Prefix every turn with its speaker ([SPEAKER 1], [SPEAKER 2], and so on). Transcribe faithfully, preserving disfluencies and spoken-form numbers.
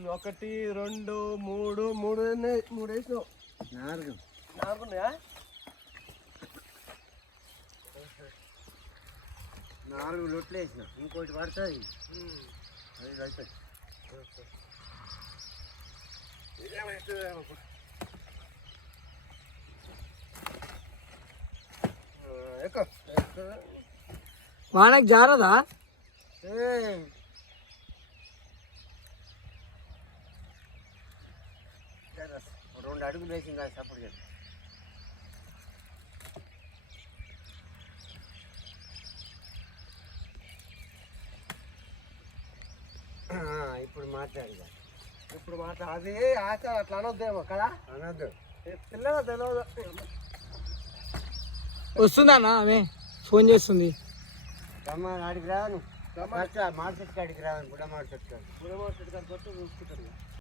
[SPEAKER 1] ఒకటి రెండు మూడు మూడు మూడు వేసినావు.
[SPEAKER 2] నాలుగు
[SPEAKER 1] నాలుగు ఉన్నాయా?
[SPEAKER 2] నాలుగు లొట్లు వేసిన, ఇంకోటి పడుతుంది. ఐదు అవుతుంది.
[SPEAKER 3] వానకి జారదా?
[SPEAKER 2] రెండు అడుగులు వేసింది కదా సపోర్ట్ చేసి. ఇప్పుడు మాట్లాడి
[SPEAKER 1] ఇప్పుడు మాట అది ఆశ అట్లా అనొద్దేమో కదా.
[SPEAKER 2] అనొద్దు,
[SPEAKER 1] పిల్లగా తెలియదు.
[SPEAKER 3] వస్తుందన్నా ఆమె ఫోన్ చేస్తుంది.
[SPEAKER 2] రమ్మ ఆడికి రాను, మార్చెట్టు కాడికి రాను. బుడ్డ మార్చెట్టు కాడికి
[SPEAKER 1] బుడమ చెట్టు కాడికి వస్తే చూసుకుంటారు.